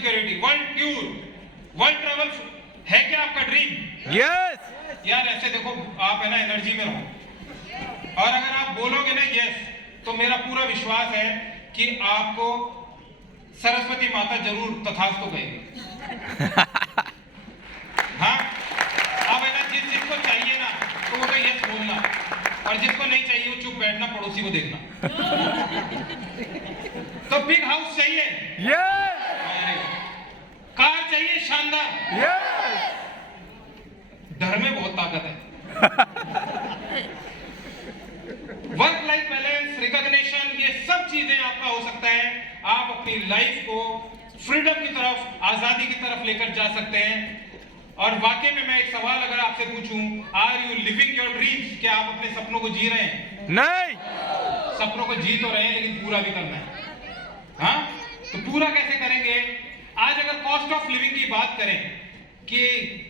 Security, world tour, world travel है क्या आपका ड्रीम? यस यार ऐसे देखो, आप है ना एनर्जी में रहो, और अगर आप बोलोगे ना यस, तो मेरा पूरा विश्वास है कि आपको सरस्वती माता जरूर तथास्तु कहेगी। हाँ, अब है ना, जिसको चाहिए ना तो वो तो यस बोलना, और जिसको नहीं चाहिए वो चुप बैठना, पड़ोसी को देखना। तो बिग हाउस चाहिए, यस कार चाहिए शानदार, यस डर में बहुत ताकत है। वर्क लाइफ बैलेंस, रिकॉग्निशन, ये सब चीजें आपका हो सकता है। आप अपनी लाइफ को फ्रीडम की तरफ, आजादी की तरफ लेकर जा सकते हैं। और वाकई में मैं एक सवाल अगर आपसे पूछूं, are you living your dreams? क्या आप अपने सपनों को जी रहे हैं? नहीं, सपनों को जी तो रहे हैं, लेकिन पूरा भी करना है। हाँ, तो पूरा कैसे करेंगे? आज अगर कॉस्ट ऑफ लिविंग की बात करें कि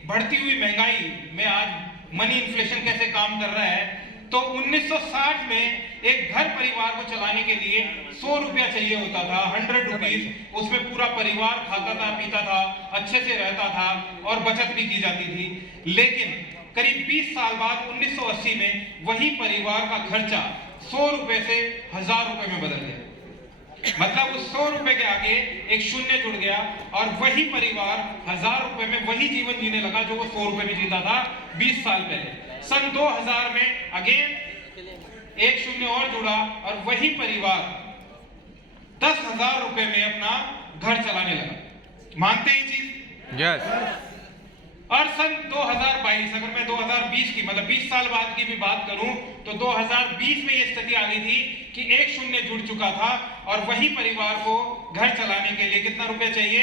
बढ़ती हुई महंगाई में आज मनी इन्फ्लेशन कैसे काम कर रहा है, तो 1960 में एक घर परिवार को चलाने के लिए 100 रुपया चाहिए होता था, 100 रुपीज, उसमें पूरा परिवार खाता था, पीता था, अच्छे से रहता था और बचत भी की जाती थी। लेकिन करीब 20 साल बाद 1980 में वही परिवार का खर्चा 100 रुपए से 1000 रुपए में बदल गया। मतलब उस 100 रुपए के आगे एक शून्य जुड़ गया, और वही परिवार 1000 रुपए में वही जीवन जीने लगा जो वो 100 रुपए में जीता था 20 साल पहले। सन 2000 में अगेन एक शून्य और जुड़ा, और वही परिवार 10,000 रुपए में अपना घर चलाने लगा। मानते हैं चीज? यस और सन 2022, अगर मैं 2020 की मतलब 20 साल बाद की भी बात करूं, तो 2020 में ये स्थिति आ गई थी कि एक शून्य जुड़ चुका था, और वही परिवार को घर चलाने के लिए कितना रुपए चाहिए?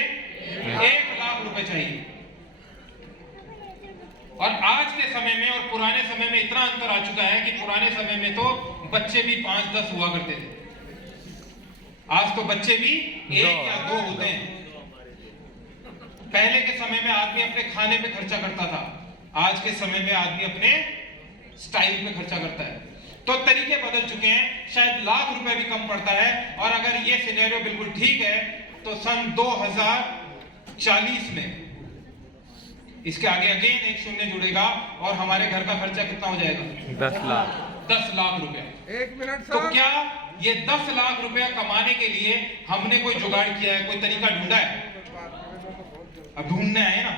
1 लाख रुपए चाहिए। और आज के समय में और पुराने समय में इतना अंतर आ चुका है कि पुराने समय में तो बच्चे भी 5-10 हुआ करते थे, आज तो बच्चे भी 1 या 2 होते हैं। पहले के समय में आदमी अपने खाने पे खर्चा करता था, आज के समय में आदमी अपने स्टाइल पे खर्चा करता है। तो तरीके बदल चुके हैं, शायद लाख रुपए भी कम पड़ता है। और अगर ये सिनेरियो बिल्कुल ठीक है, तो सन 2040 में इसके आगे अगेन एक शून्य जुड़ेगा, और हमारे घर का खर्चा कितना हो जाएगा? 10 लाख 10 लाख रुपया। 1 मिनट तो क्या ये 10 लाख रुपया कमाने के लिए हमने कोई जुगाड़ किया है, कोई तरीका ढूंढा है? अब ढूंढने आए ना,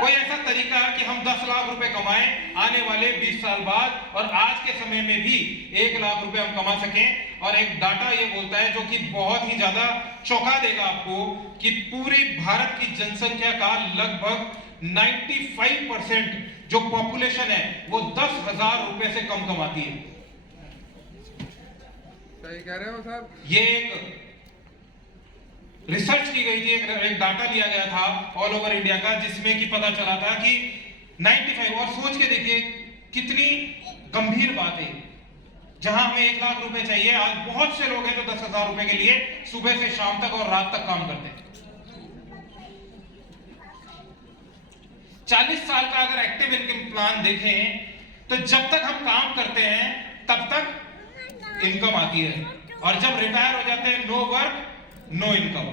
कोई ऐसा तरीका कि हम 10 लाख रुपए कमाएं आने वाले 20 साल बाद, और आज के समय में भी 1 लाख रुपए हम कमा सकें। और एक डाटा ये बोलता है, जो कि बहुत ही ज्यादा चौंका देगा आपको, कि पूरी भारत की जनसंख्या का लगभग 95% जो पॉपुलेशन है वो 10,000 रुपए से कम कमाती है। सही कह रहे हो सर। ये एक रिसर्च की गई थी, एक डाटा लिया गया था ऑल ओवर इंडिया का, जिसमें कि पता चला था कि 95, और सोच के देखिए कितनी गंभीर बात है। जहां हमें 1 लाख रुपए चाहिए, आज बहुत से लोग हैं तो 10,000 रुपए के लिए सुबह से शाम तक और रात तक काम करते हैं। 40 साल का अगर एक्टिव इनकम प्लान देखें, तो जब तक हम काम करते हैं तब तक इनकम आती है, और जब रिटायर हो जाते हैं नो वर्क नो इनकम।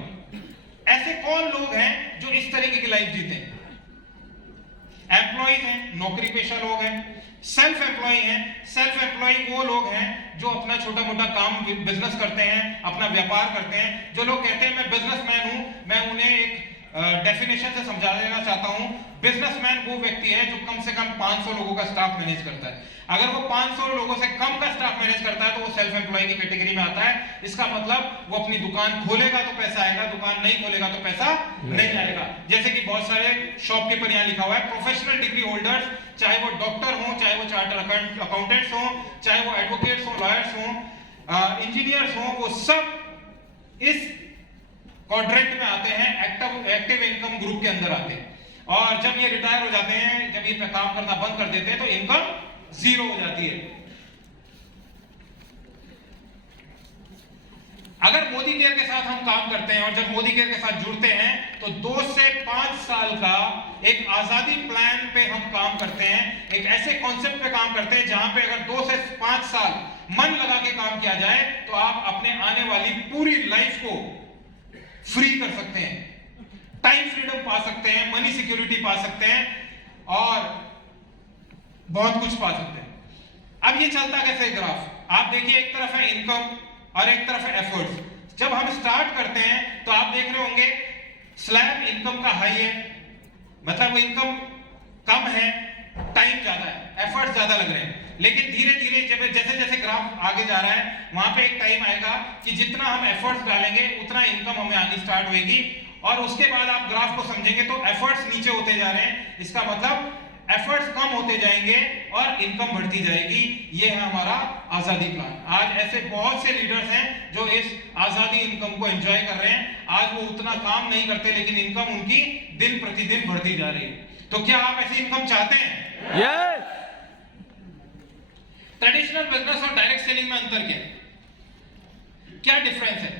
ऐसे कौन लोग हैं जो इस तरीके की लाइफ जीते हैं? एम्प्लॉयज हैं, नौकरी पेशा लोग हैं, सेल्फ एम्प्लॉय हैं। सेल्फ एम्प्लॉय वो लोग हैं जो अपना छोटा मोटा काम बिजनेस करते हैं, अपना व्यापार करते हैं। जो लोग कहते हैं मैं बिजनेसमैन हूं, मैं उन्हें एक डेफिनेशन से समझा देना चाहता हूं। बिजनेसमैन वो व्यक्ति है जो कम से कम 500 लोगों का स्टाफ मैनेज करता है। अगर वो 500 लोगों से कम का स्टाफ मैनेज करता है तो वो सेल्फ एम्प्लॉय की कैटेगरी में आता है। इसका मतलब वो अपनी दुकान खोलेगा तो पैसा आएगा, दुकान नहीं खोलेगा तो पैसा नहीं आएगा। जैसे कि बहुत सारे शॉपकीपर यहाँ लिखा हुआ है, प्रोफेशनल डिग्री होल्डर्स, चाहे वो डॉक्टर हो, चाहे वो चार्टर्ड अकाउंटेंट्स हो, चाहे वो एडवोकेट्स हो, लॉयर्स हो, इंजीनियर्स हो, वो सब इस क्वाड्रेंट में आते हैं, एक्टिव इनकम ग्रुप के अंदर आते हैं। और जब ये रिटायर हो जाते हैं, जब ये काम करना बंद कर देते हैं, तो इनकम 0 हो जाती है। अगर मोदी केयर के साथ हम काम करते हैं, और जब मोदी केयर के साथ जुड़ते हैं, तो 2 से 5 साल का एक आजादी प्लान पे हम काम करते हैं। एक ऐसे कॉन्सेप्ट पे काम करते हैं जहां पे अगर 2 से 5 साल मन लगा के काम किया जाए, तो आप अपने आने वाली पूरी लाइफ को फ्री कर सकते हैं। टाइम फ्रीडम पा सकते हैं, मनी सिक्योरिटी पा सकते हैं और बहुत कुछ पा सकते हैं। अब ये चलता कैसे ग्राफ, आप देखिए एक तरफ है इनकम और एक तरफ है एफर्ट्स। जब हम स्टार्ट करते हैं तो आप देख रहे होंगे स्लैब इनकम का हाई है, मतलब इनकम कम है, टाइम ज्यादा है, एफर्ट्स ज्यादा लग रहे हैं। लेकिन धीरे धीरे जब जैसे जैसे ग्राफ आगे जा रहा है वहां पे एक टाइम आएगा कि जितना हम एफर्ट्स डालेंगे उतना इनकम हमें आनी स्टार्ट होगी और उसके बाद आप ग्राफ को समझेंगे तो एफर्ट्स नीचे होते जा रहे हैं, इसका मतलब एफर्ट्स कम होते जाएंगे और इनकम बढ़ती जाएगी। ये है हमारा आजादी प्लान। आज ऐसे बहुत से लीडर्स हैं जो इस आजादी इनकम को एंजॉय कर रहे हैं। आज वो उतना काम नहीं करते लेकिन इनकम उनकी दिन प्रतिदिन बढ़ती जा रही है। तो क्या आप ऐसी इनकम चाहते हैं? Yes. ट्रेडिशनल बिजनेस और डायरेक्ट सेलिंग में अंतर क्या डिफरेंस है?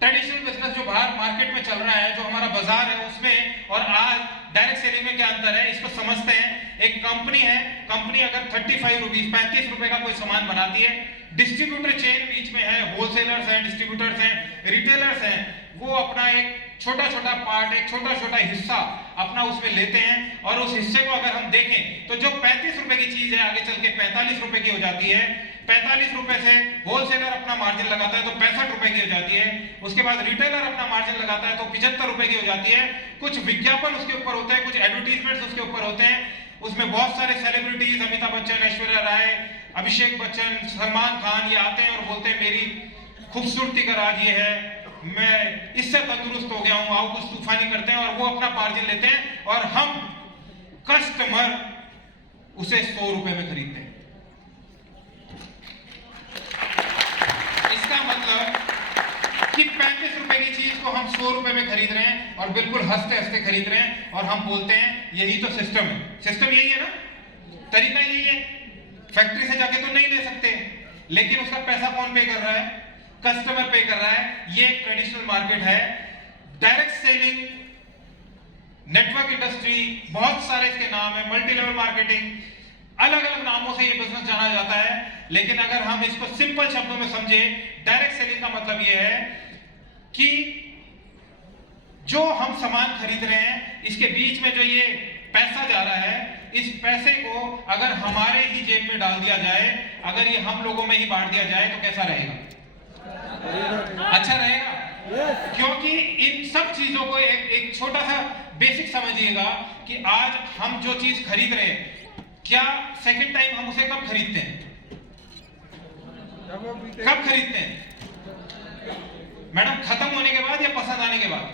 ट्रेडिशनल बिजनेस जो बाहर मार्केट में चल रहा है, जो हमारा बाजार है उसमें, और आज डायरेक्ट सेलिंग में क्या अंतर है इसको समझते हैं। एक कंपनी है, कंपनी अगर 35 रुपीज 35 रुपए का कोई सामान बनाती है, डिस्ट्रीब्यूटर चेन बीच में है, होलसेलर्स हैं, डिस्ट्रीब्यूटर्स हैं, रिटेलर्स हैं, वो अपना एक छोटा छोटा पार्ट, एक छोटा छोटा हिस्सा अपना उसमें लेते हैं और उस हिस्से को अगर हम देखें तो जो 35 रुपए की चीज है आगे चल के 45 रुपए की हो जाती है। 45 रुपए से होलसेलर अपना मार्जिन लगाता है तो 65 रुपए की हो जाती है। उसके बाद रिटेलर अपना मार्जिन लगाता है तो 75 रुपए की हो जाती है। कुछ विज्ञापन उसके ऊपर होते हैं, कुछ एडवर्टीजमेंट्स उसके ऊपर होते हैं, उसमें बहुत सारे सेलिब्रिटीज, अमिताभ बच्चन, ऐश्वर्या राय, अभिषेक बच्चन, सलमान खान, ये आते हैं और बोलते हैं मेरी खूबसूरती का राज ये है, मैं इससे तंदुरुस्त हो गया हूं, आओ कुछ तूफानी करते हैं और वो अपना मार्जिन लेते हैं और हम कस्टमर उसे 100 रुपए में खरीदते हैं। इसका मतलब कि 35 रुपए की चीज को हम 100 रुपए में खरीद रहे हैं और बिल्कुल हंसते हंसते खरीद रहे हैं और हम बोलते हैं यही तो सिस्टम है। सिस्टम यही है ना, तरीका यही है। फैक्ट्री से जाके तो नहीं ले सकते, लेकिन उसका पैसा कौन पे कर रहा है? कस्टमर पे कर रहा है। ये एक ट्रेडिशनल मार्केट है। डायरेक्ट सेलिंग, नेटवर्क इंडस्ट्री, बहुत सारे इसके नाम है, मल्टी लेवल मार्केटिंग, अलग अलग नामों से ये बिजनेस जाना जाता है। लेकिन अगर हम इसको सिंपल शब्दों में समझे, डायरेक्ट सेलिंग का मतलब ये है कि जो हम सामान खरीद रहे हैं इसके बीच में जो ये पैसा जा रहा है, इस पैसे को अगर हमारे ही जेब में डाल दिया जाए, अगर ये हम लोगों में ही बांट दिया जाए तो कैसा रहेगा? अच्छा रहेगा। क्योंकि इन सब चीजों को एक छोटा सा बेसिक समझिएगा कि आज हम जो चीज खरीद रहे हैं, क्या सेकंड टाइम हम उसे कब खरीदते हैं? कब खरीदते हैं मैडम? खत्म होने के बाद या पसंद आने के बाद?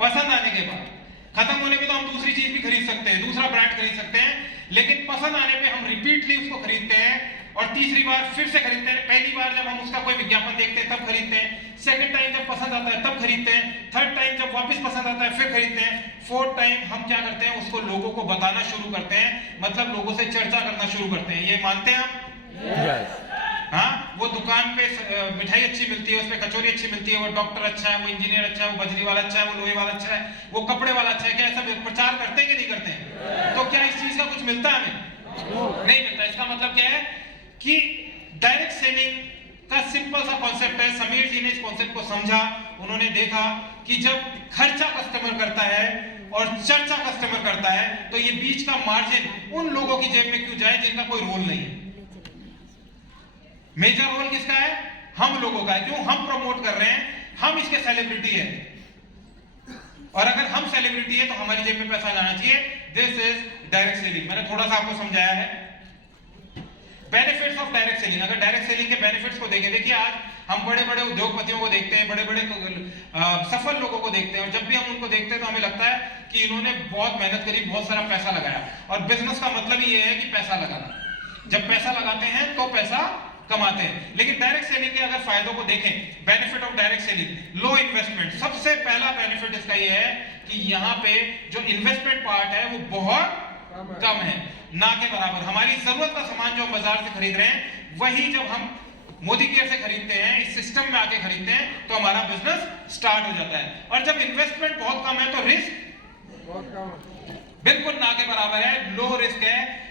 पसंद आने के बाद। खत्म होने पे तो हम दूसरी चीज भी खरीद सकते हैं, दूसरा ब्रांड खरीद सकते हैं, लेकिन पसंद आने पे हम रिपीटली उसको खरीदते हैं और तीसरी बार फिर से खरीदते हैं। पहली बार जब हम उसका कोई विज्ञापन देखते हैं तब खरीदते हैं, सेकंड टाइम जब पसंद आता है तब खरीदते हैं, थर्ड टाइम जब वापस पसंद आता है फिर खरीदते हैं, फोर्थ टाइम हम क्या करते हैं? उसको लोगों को बताना शुरू करते हैं, मतलब लोगों से चर्चा करना शुरू करते हैं। ये मानते हैं हम? Yes. हाँ, वो दुकान पे मिठाई अच्छी मिलती है, उसमें कचौरी अच्छी मिलती है, वो डॉक्टर अच्छा है, वो इंजीनियर अच्छा है, वो बजरी वाला अच्छा है, वो लोहे वाला अच्छा है, वो कपड़े वाला अच्छा है, क्या ऐसा प्रचार करते हैं कि नहीं करते हैं? तो क्या इस चीज का कुछ मिलता है हमें? नहीं मिलता। इसका मतलब क्या है कि डायरेक्ट सेलिंग का सिंपल सा कॉन्सेप्ट है। समीर जी ने इस कॉन्सेप्ट को समझा, उन्होंने देखा कि जब खर्चा कस्टमर करता है और चर्चा कस्टमर करता है तो ये बीच का मार्जिन उन लोगों की जेब में क्यों जाए जिनका कोई रोल नहीं है। मेजर रोल किसका है? हम लोगों का है। क्यों? हम प्रमोट कर रहे हैं, हम इसके सेलिब्रिटी है, और अगर हम सेलिब्रिटी है तो हमारी जेब में पैसा जाना चाहिए। This is direct selling. मैंने थोड़ा सा आपको समझाया है। Benefits of direct selling. अगर डायरेक्ट सेलिंग के बेनिफिट्स को देखें, देखिए आज हम बड़े बड़े उद्योगपतियों को देखते हैं, बड़े बड़े सफल लोगों को देखते हैं, और जब भी हम उनको देखते हैं तो हमें लगता है कि इन्होंने बहुत मेहनत करी, बहुत सारा पैसा लगाया। और बिजनेस का मतलब ही ये है कि पैसा लगाना। जब पैसा लगाते हैं तो पैसा कमाते हैं। लेकिन डायरेक्ट सेलिंग के अगर फायदों को देखें, benefit of direct selling, low investment. सबसे पहला बेनिफिट इसका ये है कि यहाँ पे जो इन्वेस्टमेंट पार्ट है वो बहुत कम है, ना के बराबर। हमारी जरूरत का सामान जो बाजार से खरीद रहे हैं वही जब हम मोदी केयर से खरीदते हैं, इस सिस्टम में आके खरीदते हैं तो हमारा बिजनेस स्टार्ट हो जाता है। और जब इन्वेस्टमेंट बहुत कम है तो रिस्क बहुत कम है, बिल्कुल ना के बराबर है, लो रिस्क है।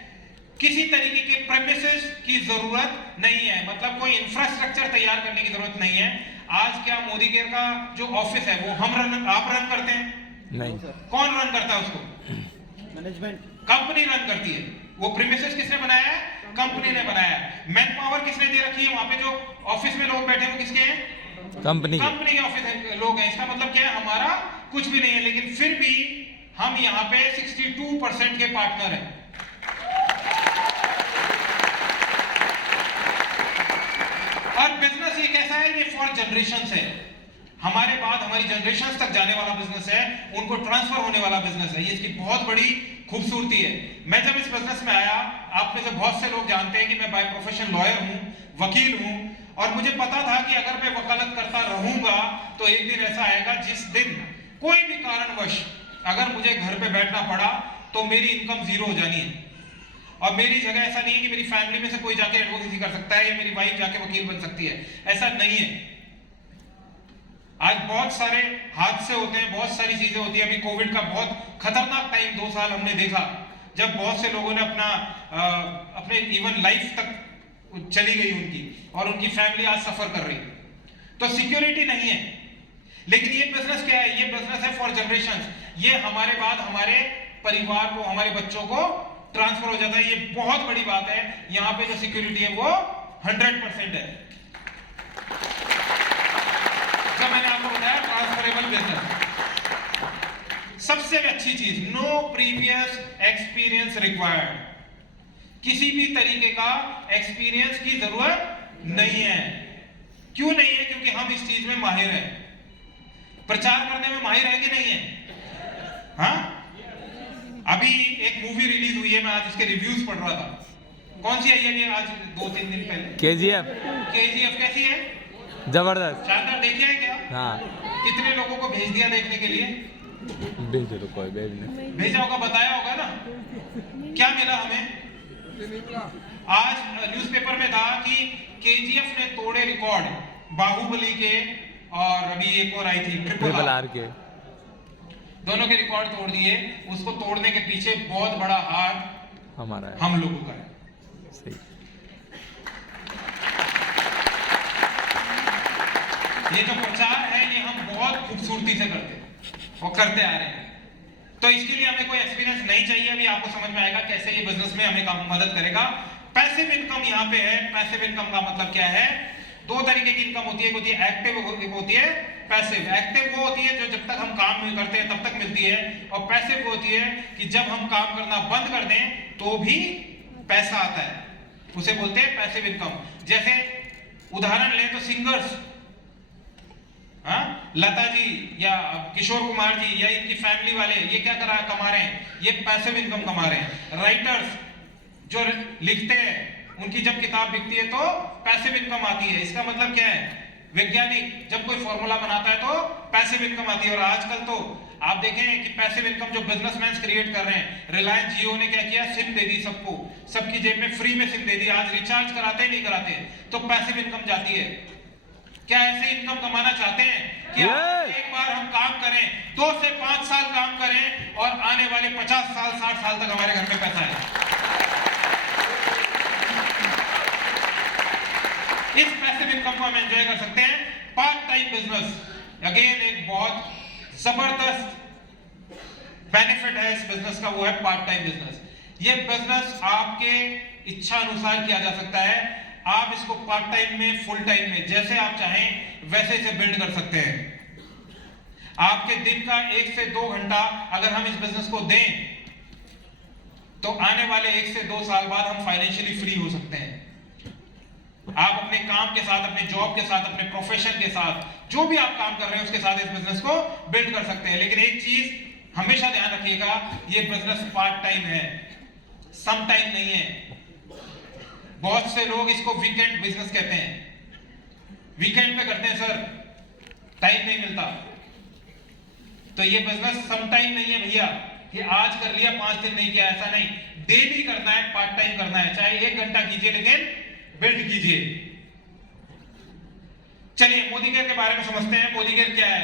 किसी तरीके के प्रेमिसेस की जरूरत नहीं है, मतलब कोई इंफ्रास्ट्रक्चर तैयार करने की जरूरत नहीं है। आज क्या मोदी केयर का जो ऑफिस है वो आप रन करते हैं? नहीं। कौन रन करता है उसको? मैनेजमेंट। कंपनी रन करती है। वो प्रीमिसेस किसने बनाया है? कंपनी ने बनाया है। मैन पावर किसने दे रखी है? वहां पे जो ऑफिस में लोग बैठे हैं वो किसके हैं? कंपनी के ऑफिस लोग हैं। इसका मतलब क्या है? हमारा कुछ भी नहीं है, लेकिन फिर भी हम यहाँ पे 62% के पार्टनर हैं। और बिजनेस ये कैसा है? ये फॉर जनरेशंस है। हमारे बाद हमारी जनरेशंस तक जाने वाला बिजनेस है, उनको ट्रांसफर होने वाला बिजनेस है। ये इसकी बहुत बड़ी खूबसूरती है। मैं जब इस बिजनेस में आया, आप में से बहुत से लोग जानते हैं कि मैं बाय प्रोफेशन लॉयर हूं, वकील हूं, और मुझे पता था कि अगर मैं वकालत करता रहूंगा तो एक दिन ऐसा आएगा जिस दिन कोई भी कारणवश अगर मुझे घर पे बैठना पड़ा तो मेरी इनकम जीरो हो जानी है। और मेरी जगह ऐसा नहीं है कि मेरी फैमिली में से कोई जाके एडवोकेसी कर सकता है या मेरी वाइफ जाके वकील बन सकती है, ऐसा नहीं है। आज बहुत सारे हादसे होते हैं, बहुत सारी चीजें होती है। अभी कोविड का बहुत खतरनाक टाइम 2 साल हमने देखा, जब बहुत से लोगों ने अपने इवन लाइफ तक चली गई उनकी, और उनकी फैमिली आज सफर कर रही। तो सिक्योरिटी नहीं है। लेकिन ये बिजनेस क्या है? ये बिजनेस है फॉर जनरेशंस। ये हमारे बाद हमारे परिवार को, हमारे बच्चों को ट्रांसफर हो जाता है। ये बहुत बड़ी बात है। यहां पे जो सिक्योरिटी है वो 100% है। जो मैंने आपको बताया, ट्रांसफरेबल बिजनेस। सबसे अच्छी चीज, नो प्रीवियस एक्सपीरियंस रिक्वायर्ड। किसी भी तरीके का एक्सपीरियंस की जरूरत नहीं है। क्यों नहीं है? क्योंकि हम इस चीज में माहिर हैं। प्रचार करने में माहिर है कि नहीं है? हाँ, अभी एक मूवी रिलीज हुई है, मैं आज उसके रिव्यूज पढ़ रहा था। कौन सी आई है ये? आज 2-3 दिन पहले। KGF कैसी है? जबरदस्त। शानदार। देखिए है क्या? हाँ, कितने लोगों को भेज दिया देखने के लिए? भेजो तो कोई भेजने। भेजा होगा, बताया होगा ना। क्या मिला हमें? आज न्यूज़पेपर में था कि KGF ने तोड़े रिकॉर्ड, बाहुबली के, और अभी एक और आई थी ट्रिपल आर के। दोनों के रिकॉर्ड तोड़ दिए। उसको तोड़ने के पीछे बहुत बड़ा हाथ हमारा है, हम लोगों का है। सही। ये जो प्रचार है ये हम बहुत खूबसूरती से करते हैं और करते आ रहे हैं। तो इसके लिए हमें कोई एक्सपीरियंस नहीं चाहिए। अभी आपको समझ में आएगा कैसे ये बिजनेस में हमें मदद करेगा। पैसिव इनकम यहाँ पे है। पैसिव इनकम का मतलब क्या है? 2 तरीके की इनकम होती है। एक होती है एक्टिव, एक होती है पैसिव। एक्टिव वो होती है जो जब तक हम काम नहीं करते हैं तब तक मिलती है, और पैसिव वो होती है कि जब हम काम करना बंद कर दें तो भी पैसा आता है, उसे बोलते हैं पैसिव इनकम। जैसे उदाहरण लें तो सिंगर्स, लता जी या किशोर कुमार जी या इनकी फैमिली वाले, ये क्या कमा रहे हैं? ये पैसिव इनकम कमा रहे हैं। राइटर्स जो लिखते हैं, उनकी जब किताब बिकती है तो पैसिव इनकम आती है। इसका मतलब क्या है? वैज्ञानिक जब कोई फॉर्मूला बनाता है तो पैसिव इनकम आती है। और आजकल तो आप देखें कि पैसिव इनकम जो बिजनेसमैन क्रिएट कर रहे हैं, रिलायंस जियो ने क्या किया? सिम दे दी सबको, सबकी जेब में फ्री में सिम दे दी। आज रिचार्ज कराते नहीं कराते, तो पैसिव इनकम जाती है। क्या ऐसे इनकम कमाना चाहते हैं कि एक बार हम काम करें, 2 से 5 साल काम करें और आने वाले 50 साल 60 साल तक हमारे घर में पैसा है? इस पैसिव इनकम को हम एंजॉय कर सकते हैं। पार्ट टाइम बिजनेस अगेन एक बहुत जबरदस्त बेनिफिट है इस बिजनेस का, वो है पार्ट टाइम बिजनेस। ये बिजनेस आपके इच्छा अनुसार किया जा सकता है। आप इसको पार्ट टाइम में, फुल टाइम में, जैसे आप चाहें वैसे इसे बिल्ड कर सकते हैं। आपके दिन का 1 से 2 घंटा अगर हम इस बिजनेस को दें तो आने वाले 1 से 2 साल बाद हम फाइनेंशियली फ्री हो सकते हैं। आप अपने काम के साथ, अपने जॉब के साथ, अपने प्रोफेशन के साथ, जो भी आप काम कर रहे हैं उसके साथ इस बिजनेस को बिल्ड कर सकते हैं। लेकिन एक चीज हमेशा ध्यान रखिएगा, ये बिजनेस पार्ट टाइम है, सम टाइम नहीं है। बहुत से लोग इसको वीकेंड बिजनेस कहते हैं। वीकेंड पे करते हैं सर, टाइम नहीं मिलता। तो ये बिजनेस सम टाइम नहीं है भैया, कि आज कर लिया 5 दिन नहीं किया, ऐसा नहीं। डेली करना है, पार्ट टाइम करना है, चाहे 1 घंटा कीजिए लेकिन बिल्ड कीजिए। चलिए मोदी केयर के बारे में समझते हैं। मोदी केयर क्या है?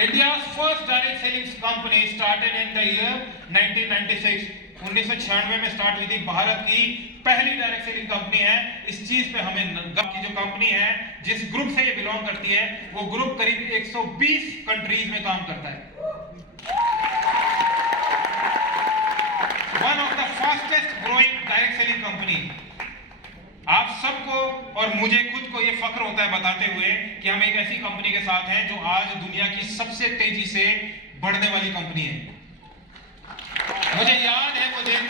India's first direct selling company started in the year 1996 1996 में स्टार्ट हुई थी, भारत की पहली डायरेक्ट सेलिंग कंपनी है। इस चीज पे हमें की जो कंपनी है, जिस ग्रुप से ये बिलोंग करती है, वो ग्रुप करीब 120 कंट्रीज में काम करता है। One of the fastest growing direct selling company. आप सबको और मुझे खुद को ये फक्र होता है बताते हुए कि हम एक ऐसी कंपनी के साथ हैं जो आज दुनिया की सबसे तेजी से बढ़ने वाली कंपनी है। मुझे याद है वो दिन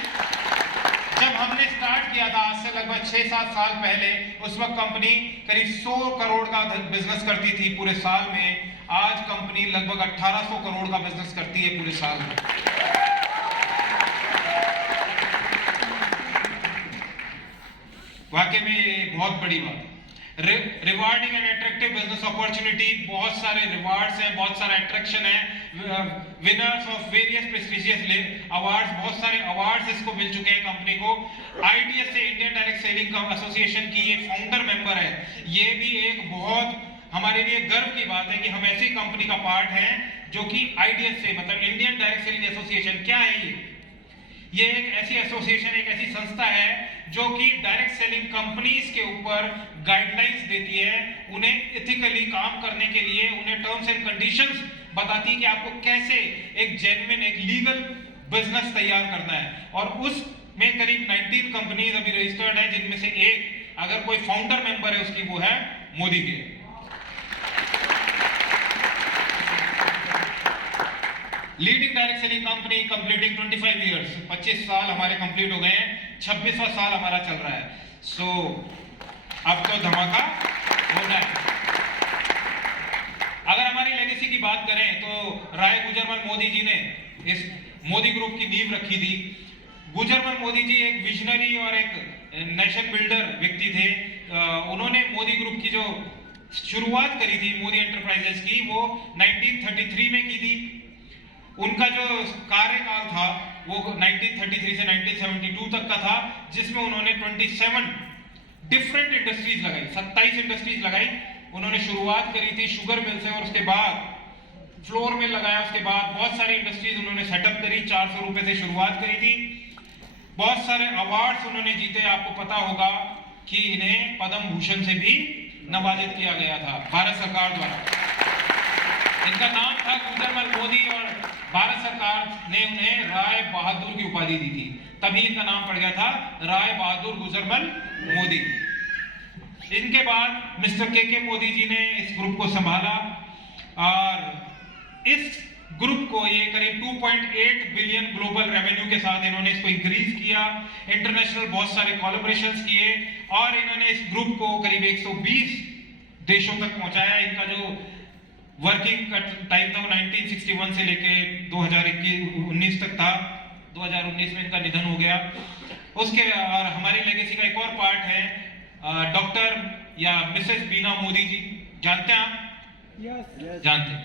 जब हमने स्टार्ट किया था, आज से लगभग 6-7 साल पहले। उस वक्त कंपनी करीब 100 करोड़ का बिजनेस करती थी पूरे साल में। आज कंपनी लगभग 1800 करोड़ का बिजनेस करती है पूरे साल में। वाकई में ये बहुत बड़ी बात है। Rewarding and attractive business opportunity, बहुत सारे रिवार्ड्स हैं, बहुत सारा अट्रैक्शन है। Winners of various prestigious awards, बहुत सारे अवार्ड्स इसको मिल चुके हैं कंपनी को। आईडीएस से, इंडियन डायरेक्ट सेलिंग एसोसिएशन की ये फाउंडर मेंबर है। ये भी एक बहुत हमारे लिए गर्व की बात है कि हम ऐसी कंपनी का पार्ट हैं जो कि आईडीएस से, मतलब इंडियन डायरेक्ट सेलिंग एसोसिएशन क्या है ये एक ऐसी एसोसिएशन, एक ऐसी संस्था है जो कि डायरेक्ट सेलिंग कंपनीज के ऊपर गाइडलाइंस देती है, उन्हें एथिकली काम करने के लिए, उन्हें टर्म्स एंड कंडीशंस बताती है कि आपको कैसे एक जेन्युइन, एक लीगल बिजनेस तैयार करना है। और उसमें करीब 19 कंपनीज अभी रजिस्टर्ड है, जिनमें से एक अगर कोई फाउंडर मेंबर है उसकी, वो है मोदी के। Leading direct selling company completing 25 years, 25 साल हमारे कंप्लीट हो गए हैं, 26वां साल हमारा चल रहा है। सो अब तो धमाका होना है। अगर हमारी लेगेसी की बात करें तो राय गुजरमल मोदी जी ने इस मोदी ग्रुप की नींव रखी थी। गुजरमल मोदी जी एक विजनरी और एक नेशन बिल्डर व्यक्ति थे। उन्होंने मोदी ग्रुप की जो शुरुआत करी थी, मोदी एंटरप्राइजेस की, वो 1933 में की थी। उनका जो कार्यकाल था वो 1933 से 1972 तक का था, जिसमें उन्होंने 27 डिफरेंट इंडस्ट्रीज लगाई, 27 इंडस्ट्रीज लगाई। उन्होंने शुरुआत करी थी शुगर मिल से, और उसके बाद फ्लोर मिल लगाया, उसके बाद बहुत सारी इंडस्ट्रीज उन्होंने सेटअप करी। 400 रुपए से शुरुआत करी थी। बहुत सारे अवार्ड्स उन्होंने जीते। आपको पता होगा कि इन्हें पद्म भूषण से भी नवाजित किया गया था भारत सरकार द्वारा। इनका नाम था गुजरमल मोदी और भारत सरकार ने उन्हें राय बहादुर की उपाधि दी थी, तभी इनका नाम पड़ गया था राय बहादुर गुजरमल मोदी। इनके बाद मिस्टर के मोदी जी ने इस ग्रुप को संभाला और इस ग्रुप को ये करीब 2.8 बिलियन ग्लोबल रेवेन्यू के साथ इन्होंने इसको इंक्रीज किया। इंटरनेशनल बहुत सारे कोलैबोरेशंस किए और इन्होंने इस ग्रुप को करीब 120 देशों तक पहुंचाया। इनका जो वर्किंग का टाइम था वो 1961 से लेके 2019 तक था। 2019 में इनका निधन हो गया। उसके और हमारी लेगेसी का एक और पार्ट है डॉक्टर या मिसेस बीना मोदी जी, जानते हैं आप? yes. जानते हैं।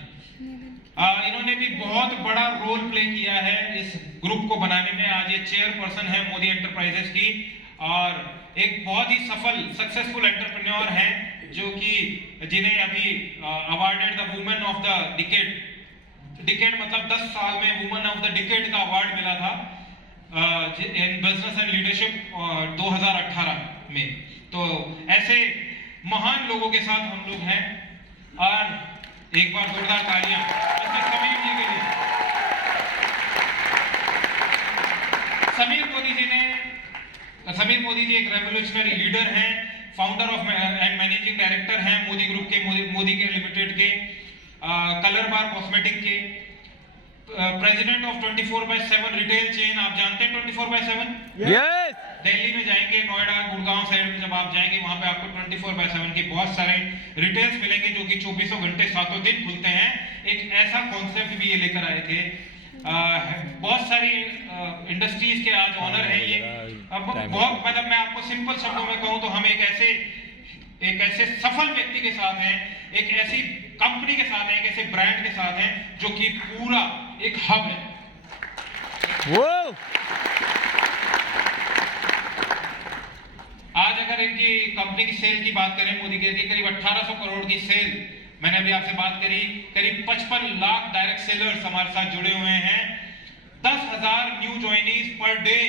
इन्होंने भी बहुत बड़ा रोल प्ले किया है इस ग्रुप को बनाने में। आज ये चेयरपर्सन है मोदी एंटरप्राइजेस की और एक बहुत ही सफल सक्सेसफुल एंटरप्रेन्योर हैं, जो कि जिन्हें अभी awarded the women of the decade मतलब 10 साल में वुमेन ऑफ द डिकेड का अवार्ड मिला था इन बिजनेस एंड लीडरशिप 2018 में। तो ऐसे महान लोगों के साथ हम लोग हैं और एक बार जोरदार तालियां मिस्टर समीर जी के लिए। समीर मोदी जी एक रेवोल्यूशनरी लीडर हैं, founder of and managing director हैं मोदी ग्रुप के, मोदी के लिमिटेड के, कलर बार कॉस्मेटिक के, प्रेसिडेंट ऑफ 24/7 रिटेल चेन। आप जानते हैं 24/7? यस। दिल्ली में जाएंगे, नोएडा, गुड़गांव साइड में जब आप जाएंगे, वहां पे आपको 24/7 के बहुत सारे रिटेल्स मिलेंगे जो कि 24 घंटे 7 दिन खुलते हैं। एक ऐसा कॉन्सेप्ट भी ये लेकर आए थे। बहुत सारी इंडस्ट्रीज के आज ऑनर हैं ये। अब बहुत मतलब मैं आपको सिंपल शब्दों में कहूं तो हम एक ऐसे सफल व्यक्ति के साथ हैं, एक ऐसी कंपनी के साथ हैं, एक ऐसे ब्रांड के साथ हैं जो कि पूरा एक हब है। वो आज अगर इनकी कंपनी की सेल की बात करें, मोदी के करीब 1800 करोड़ की सेल, मैंने अभी आपसे बात करी, करीब 55 लाख डायरेक्ट सेलर्स हमारे साथ जुड़े हुए हैं। 10,000 न्यू ज्वाइनीज पर डे।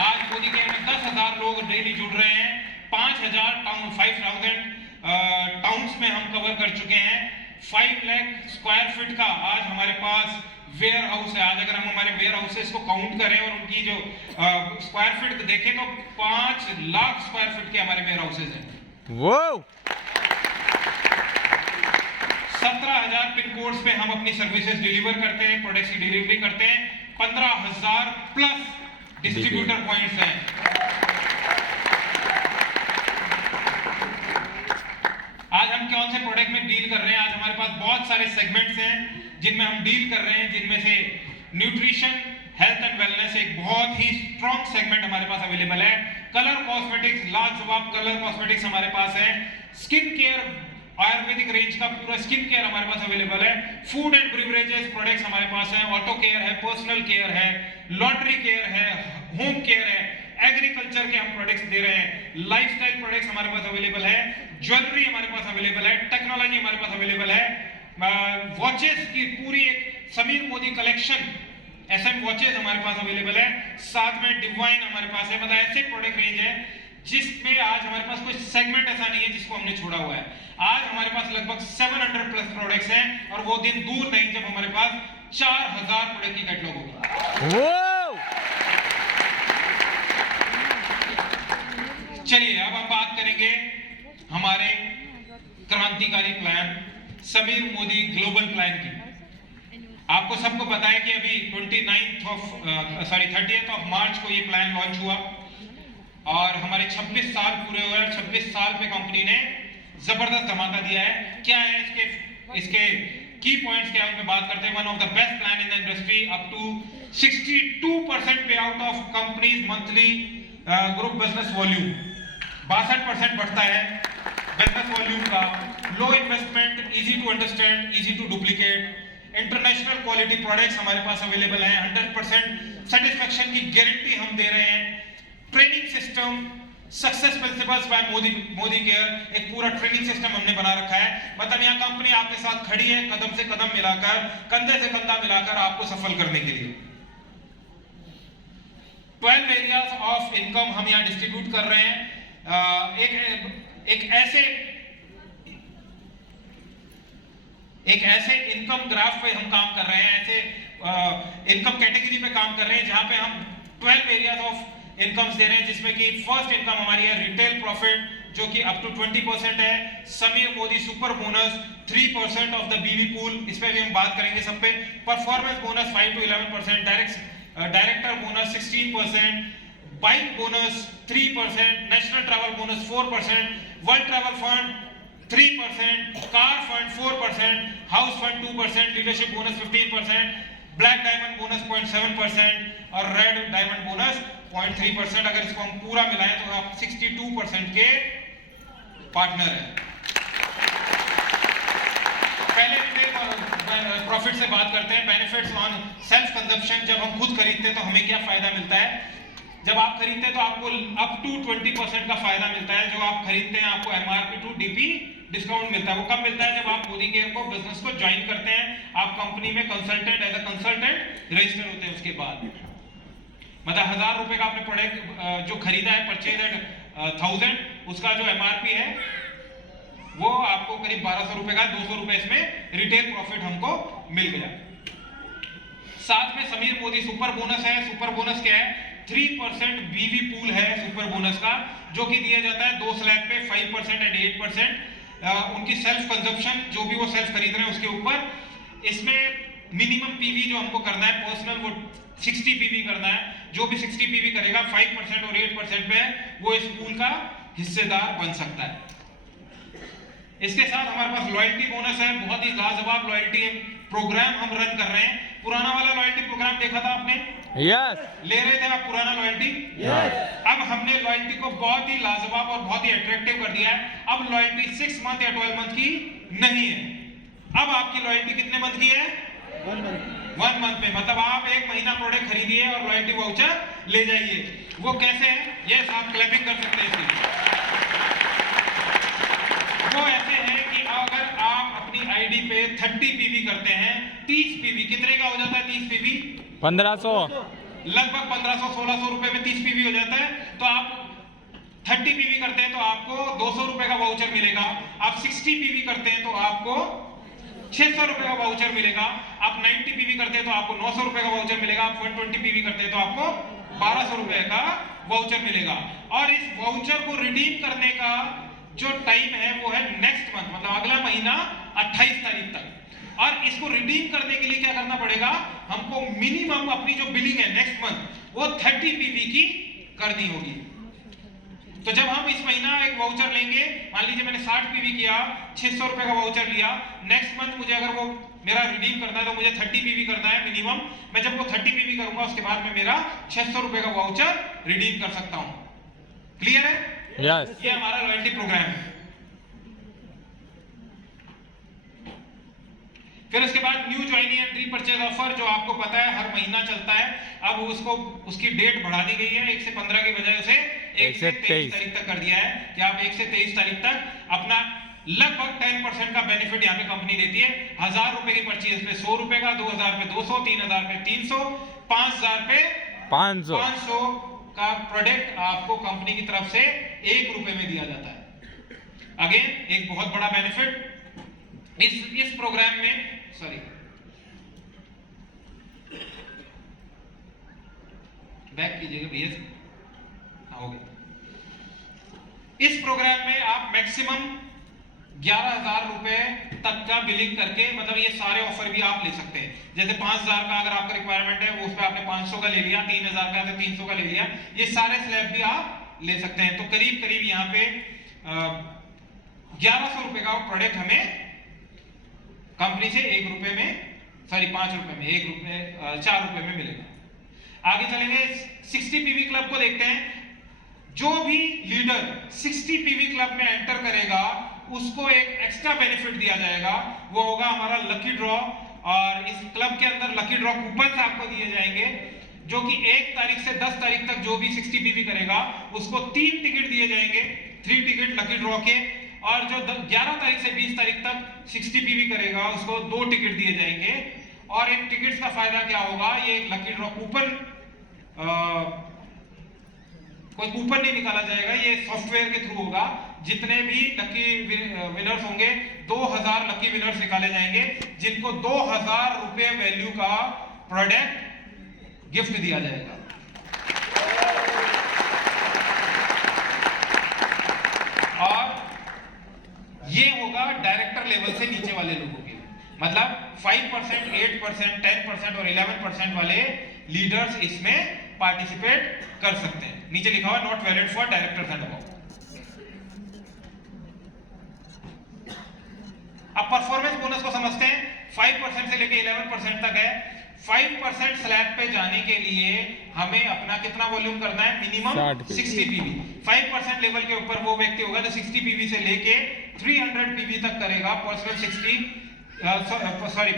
आज मोदी केयर में 10,000 लोग डेली जुड़ रहे हैं। 5,000 टाउन्स में हम कवर कर चुके हैं। 5 लाख स्क्वायर फीट का आज हमारे पास वेयर हाउस है। आज अगर हम हमारे वेयर हाउसेस को काउंट करें और उनकी जो स्क्वायर फीट देखें तो 5 लाख स्क्वायर फीट के हमारे वेयर हाउसेस हैं। वो 17,000 पिन कोड्स पे हम अपनी सर्विसेज डिलीवर करते हैं, प्रोडक्ट्स की डिलीवरी करते हैं। 15,000 प्लस डिस्ट्रीब्यूटर पॉइंट्स हैं। आज हम कौन से प्रोडक्ट में डील कर रहे हैं? आज हमारे पास बहुत सारे सेगमेंट्स हैं जिनमें हम डील कर रहे हैं, जिनमें से न्यूट्रिशन, हेल्थ एंड वेलनेस एक बहुत ही स्ट्रॉन्ग सेगमेंट हमारे पास अवेलेबल है। कलर कॉस्मेटिक्स, लाजवाब कलर कॉस्मेटिक्स हमारे पास है। स्किन केयर, आयुर्वेदिक रेंज का पूरा स्किन केयर हमारे पास अवेलेबल है। फूड एंड ब्रिवरेजेस प्रोडक्ट्स हमारे पास है। ऑटो केयर है, पर्सनल केयर है, लॉन्ड्री केयर है, होम केयर है, एग्रीकल्चर के हम प्रोडक्ट्स दे रहे हैं। लाइफस्टाइल प्रोडक्ट्स हमारे पास अवेलेबल है। ज्वेलरी हमारे पास अवेलेबल है। टेक्नोलॉजी हमारे पास अवेलेबल है। वॉचेस की पूरी एक Sameer Modi collection SM watches हमारे पास अवेलेबल है। साथ में डिवाइन हमारे पास है। मतलब ऐसे प्रोडक्ट रेंज है जिसमें आज हमारे पास कोई सेगमेंट ऐसा नहीं है जिसको हमने छोड़ा हुआ है। आज हमारे पास लगभग 700 प्लस प्रोडक्ट्स हैं और वो दिन दूर नहीं जब हमारे पास 4,000 प्रोडक्ट की कैटलॉग होगी। चलिए अब हम बात करेंगे हमारे क्रांतिकारी plan Sameer Modi global plan की। आपको सबको पता है कि अभी 30th ऑफ मार्च को ये प्लान लॉन्च हुआ और हमारे 26 साल पूरे हुए। 26 साल पे कंपनी ने जबरदस्त धमाका दिया है। क्या है इसके की पॉइंट्स क्या है उन पे बात करते हैं। One of the best plan in the industry, up to 62% pay out of companies monthly group business volume. 62% बढ़ता है बिजनेस वॉल्यूम का। Low investment, easy to understand, easy to duplicate. International quality products हमारे पास available हैं। 100% satisfaction की guarantee हम दे रहे हैं। Training system, success principles by Modi care, एक पूरा ट्रेनिंग सिस्टम हमने बना रखा है। मतलब यहाँ कंपनी आपके साथ खड़ी है, कदम से कदम मिलाकर, कंधे से कंधा मिलाकर आपको सफल करने के लिए। 12 एरियाज ऑफ इनकम हम यहाँ डिस्ट्रीब्यूट कर रहे हैं। एक ऐसे इनकम ग्राफ पे हम काम कर रहे हैं, ऐसे इनकम कैटेगरी पे काम कर रहे हैं जहां पे हम 12 एरियाज ऑफ इनकम्स दे रहे हैं, जिसमें कि फर्स्ट इनकम हमारी है रिटेल प्रॉफिट, जो कि अप टू 20% है। Sameer Modi super bonus 3% of the बीवी पूल, इस पे भी हम बात करेंगे सब पे। Performance bonus 5 to 11%, director bonus 16%, bike bonus 3%, national travel bonus 4%, world travel fund 3%, car fund 4%, house fund 2%, leadership bonus 15%, black diamond bonus 0.7% और रेड डायमंड बोनस 0.3%। अगर इसको हम पूरा मिलाएं तो आप 62% के पार्टनर हैं। पहले रिटेल प्रॉफिट से बात करते हैं। बेनिफिट्स ऑन सेल्फ कंजप्शन, जब हम खुद खरीदते हैं तो हमें क्या फायदा मिलता है? जब आप खरीदते हैं तो आपको अप टू 20% का फायदा मिलता है। जो आप खरीदते हैं आपको MRP टू DP डिस्काउंट मिलता है। वो कब मिलता है? जब आप मोदी केयर को बिजनेस को ज्वाइन करते हैं, आप कंपनी में consultant as a consultant register होते हैं। उसके बाद मतलब 1,000 रुपए का आपने प्रोडक्ट जो खरीदा है, परचेज एट 1000, उसका जो MRP है वो आपको करीब 1,200 रुपए का, 200 रुपए इसमें रिटेल प्रॉफिट हमको मिल गया। साथ में समीर मोदी सुपर बोनस है। सुपर बोनस क्या है? 3% बीवी पूल है सुपर बोनस का, जो कि दिया जाता है 2 स्लैब पे 5% एंड 8%। उनकी सेल्फ कंजप्शन, जो भी वो सेल्फ खरीद रहे हैं उसके ऊपर। इसमें मिनिमम पीवी जो हमको करना है पर्सनल, वो 60 पीवी करना है। जो भी 60 पीवी करेगा 5% और 8% पे वो इस पूल का हिस्सेदार बन सकता है। इसके साथ हमारे पास लॉयल्टी बोनस है। बहुत ही लाजवाब लॉयल्टी प्रोग्राम हम रन कर रहे हैं। पुराना वाला लॉयल्टी प्रोग्राम देखा था आपने? यस। ले रहे थे आप पुराना लॉयल्टी? यस। अब हमने लॉयल्टी को बहुत ही लाजवाब और बहुत ही अट्रैक्टिव कर दिया है। अब लॉयल्टी 6 मंथ या 12 मंथ की नहीं है। अब आपकी लॉयल्टी कितने मंथ की है? 1 मंथ में। मतलब आप 1 महीना प्रोडक्ट खरीदिए और लॉयल्टी वाउचर ले जाइए। वो कैसे है? यस, आप क्लैपिंग कर सकते हैं इसकी। वो ऐसे है कि अगर आप अपनी ID एफडी पे 30 पीवी करते हैं, 30 पीवी कितने का हो जाता है? 30 पीवी 1500 लगभग 1500-1600 रुपए में 30 पीवी हो जाता है। तो आप 30 पीवी करते हैं तो आपको 200 रुपए का वाउचर मिलेगा। आप 60 पीवी करते हैं तो आपको 600 रुपए का वाउचर मिलेगा। आप 90 पीवी करते हैं तो आपको 900 रुपए का वाउचर मिलेगा। आप 120 पीवी करते हैं तो आपको 1200 रुपए का वाउचर मिलेगा। और इस वाउचर को रिडीम करने का जो टाइम है वो है नेक्स्ट मंथ, मतलब अगला महीना 28 तारीख तक। और इसको रिडीम करने के लिए क्या करना पड़ेगा? हमको मिनिमम अपनी जो बिलिंग है नेक्स्ट मंथ वो 30 पीवी की करनी होगी। तो जब हम इस महीना एक वाउचर लेंगे, मान लीजिए मैंने 60 पीवी किया, 600 रुपए का वाउचर लिया, नेक्स्ट मंथ मुझे अगर वो मेरा रिडीम करना है तो मुझे 30 पीवी करना है मिनिमम। मैं जब वो 30 पीवी करूंगा उसके बाद मैं मेरा 600 रुपए का वाउचर रिडीम कर सकता हूं। क्लियर है? यस। ये हमारा लॉयल्टी प्रोग्राम है। फिर उसके बाद new joining and repurchase offer, जो आपको पता है हर महीना चलता है। अब उसको उसकी डेट बढ़ा दी गई है, 1 से 15 के बजाय उसे 1 से 23 तारीख तक कर दिया है कि आप 1 से 23 तारीख तक अपना लगभग 10% का बेनिफिट यहाँ पे कंपनी देती है। 1000 रुपए की परचेज पे 100 रुपए का, 2000 पे 200, 3000 पे 300, 5000 पे 500 का प्रोडक्ट आपको कंपनी की तरफ से 1 रुपए में दिया जाता है। अगेन एक बहुत बड़ा बेनिफिट इस प्रोग्राम में, सॉरी बैक कीजिएगा भैया, हो गया। इस प्रोग्राम में आप मैक्सिमम 11,000 रुपए तक का बिलिंग करके, मतलब ये सारे ऑफर भी आप ले सकते हैं। जैसे 5,000 का अगर आपका रिक्वायरमेंट है वो उस पर आपने 500 का ले लिया, 3,000 का तो 300 का ले लिया, ये सारे स्लैब भी आप ले सकते हैं। तो करीब करीब यहाँ पे 1100 रुपए का प्रोडक्ट हमें कंपनी से 1 रुपए में, सॉरी 5 रुपए में, 1 रुपए 4 रुपए में मिलेगा। आगे चलेंगे 60 पीवी क्लब को देखते हैं। जो भी लीडर 60 पीवी क्लब में एंटर करेगा उसको एक एक्स्ट्रा बेनिफिट दिया जाएगा, वो होगा हमारा लकी ड्रॉ। और इस क्लब के अंदर लकी ड्रॉ कूपन आपको दिए जाएंगे, जो कि 1 तारीख से 10 तारीख तक जो भी 60 पीवी करेगा उसको 3 टिकट दिए जाएंगे, 3 टिकट लकी ड्रॉ के। और जो 11 तारीख से 20 तारीख तक 60 पीवी करेगा उसको 2 टिकट दिए जाएंगे। और इन टिकट्स का फायदा क्या होगा? ये एक लकी ड्रॉ कूपन, कोई कूपन नहीं निकाला जाएगा, ये सॉफ्टवेयर के थ्रू होगा। जितने भी लकी विनर्स होंगे 2000 लकी विनर्स निकाले जाएंगे, जिनको 2000 रुपए वैल्यू का प्रोडक्ट गिफ्ट दिया जाएगा। और ये होगा डायरेक्टर लेवल से नीचे वाले लोगों के, मतलब 5%, 8%, 10% और 11% वाले लीडर्स इसमें पार्टिसिपेट कर सकते हैं। नीचे लिखा हुआ not valid for directors and above. अब परफॉर्मेंस बोनस को समझते हैं। 5% से लेकर 11% तक है। 5% स्लैब पे जाने के लिए हमें अपना कितना वॉल्यूम करना है? Minimum 60 PV. 5% लेवल के ऊपर वो व्यक्ति होगा जो 60 पीवी से लेके 300 पीवी तक करेगा। पर्सनल 60 सॉरी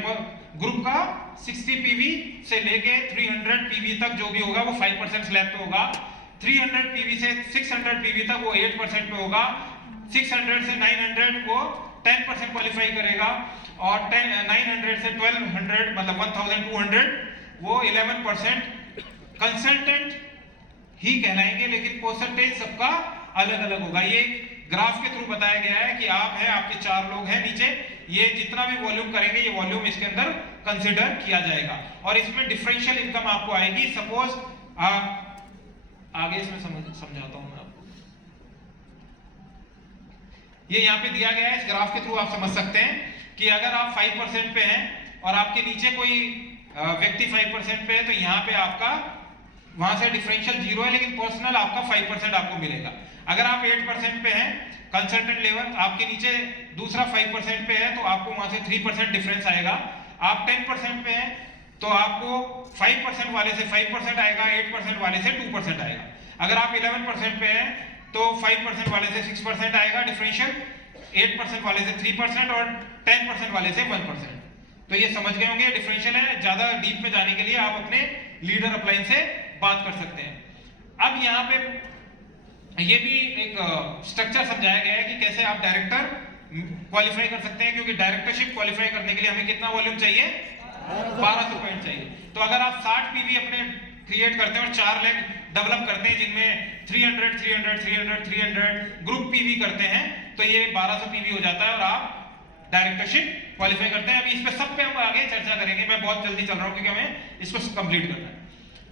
ग्रुप का 60 पीवी से लेके 300 पीवी तक जो भी होगा वो 5% स्लैब पे होगा। 300 पीवी से 600 पीवी तक वो 8% पे होगा। 600 से 900 वो 10% क्वालिफाई करेगा। और 900 से 1200 मतलब 1200 वो 11% कंसल्टेंट ही कहलाएंगे, लेकिन परसेंटेज सबका अलग अलग होगा। ये ग्राफ के थ्रू बताया गया है कि आप हैं, आपके 4 लोग हैं नीचे, ये जितना भी वॉल्यूम करेंगे ये वॉल्यूम इसके अंदर कंसिडर किया जाएगा। और इसमें डिफरेंशियल इनकम आपको आएगी। सपोज आगे इसमें समझाता हूं मैं आपको। ये यहाँ पे दिया गया है, इस ग्राफ के थ्रू आप समझ सकते हैं कि अगर आप 5% पे हैं और आपके नीचे कोई व्यक्ति 5% पे है तो यहाँ पे आपका वहां से डिफरेंशियल 0 है, लेकिन पर्सनल आपका 5% आपको मिलेगा। अगर आप 8% पे हैं कंसल्टेंट लेवल, आपके नीचे दूसरा 5% पे है तो आपको वहां से 3% डिफरेंस आएगा। आप 10% पे हैं तो आपको 5% वाले से 5% आएगा, 8% वाले से 2% आएगा। अगर आप 11% पे हैं तो 5% वाले से 6% आएगा डिफरेंशियल, 8% वाले से 3% और 10% वाले से 1%। तो ये समझ गए होंगे डिफरेंशियल है। ज्यादा डीप में जाने के लिए आप अपने लीडर अपलाइन से बात कर सकते हैं। अब यहाँ पे ये भी एक स्ट्रक्चर समझाया गया है कि कैसे आप डायरेक्टर क्वालिफाई कर सकते हैं, क्योंकि डायरेक्टरशिप क्वालिफाई करने के लिए हमें कितना वॉल्यूम चाहिए? 1200 पॉइंट चाहिए। तो अगर आप 60 पीवी अपने क्रिएट करते हैं और 4 लेग डेवलप करते हैं जिनमें 300 300 300 300 ग्रुप पीवी करते हैं, तो ये 1200 पीवी हो जाता है और आप डायरेक्टरशिप क्वालिफाई करते हैं। अभी इस पे सब पे हम आगे चर्चा करेंगे, मैं बहुत जल्दी चल रहा हूं क्योंकि हमें इसको कंप्लीट करना है।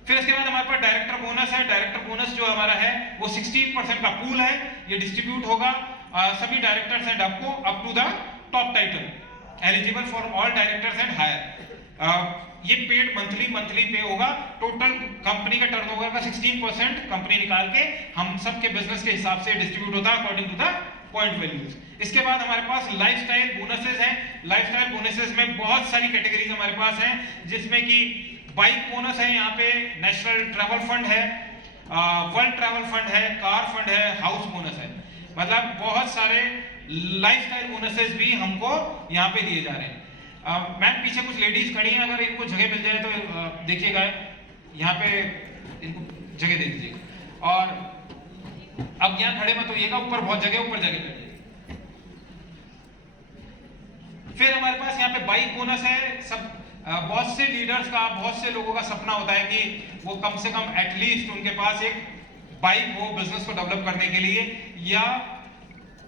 फिर इसके बाद हमारे पास डायरेक्टर बोनस है। डायरेक्टर बोनस जो हमारा है वो 16% का पूल है, ये डिस्ट्रीब्यूट होगा सभी डायरेक्टर्स एंड आपको up to the top title, eligible for all directors and higher. ये पेड मंथली पे होगा। टोटल कंपनी का टर्नओवर का 16% कंपनी निकाल के हम सब के बिजनेस के हिसाब से डिस्ट्रीब्यूट होता है according to the point values. इसके बाद हमारे पास लाइफस्टाइल बोनसेस हैं। लाइफस्टाइल बोनसेस में बहुत सारी कैटेगरीज हमारे पास हैं, जिसमें कि बाइक बोनस है, यहाँ पे नेशनल ट्रैवल फंड है, वर्ल्ड ट्रैवल फंड है, कार फंड है, हाउस बोनस है। मतलब बहुत सारे लाइफस्टाइल बोनसेस भी हमको यहाँ पे दिए जा रहे हैं। मैम पीछे कुछ लेडीज खड़ी हैं, अगर इनको जगह मिल जाए तो देखिएगा, यहाँ पे इनको जगह दे दीजिएगा। और अब यहाँ खड़े मत होइएगा, ऊपर बहुत जगह, ऊपर जगह बैठिए। फिर हमारे पास यहाँ पे बाइक बोनस है। सब बहुत से लीडर्स का, बहुत से लोगों का सपना होता है कि वो कम से कम एटलीस्ट उनके पास एक बाइक हो बिजनेस को डेवलप करने के लिए, या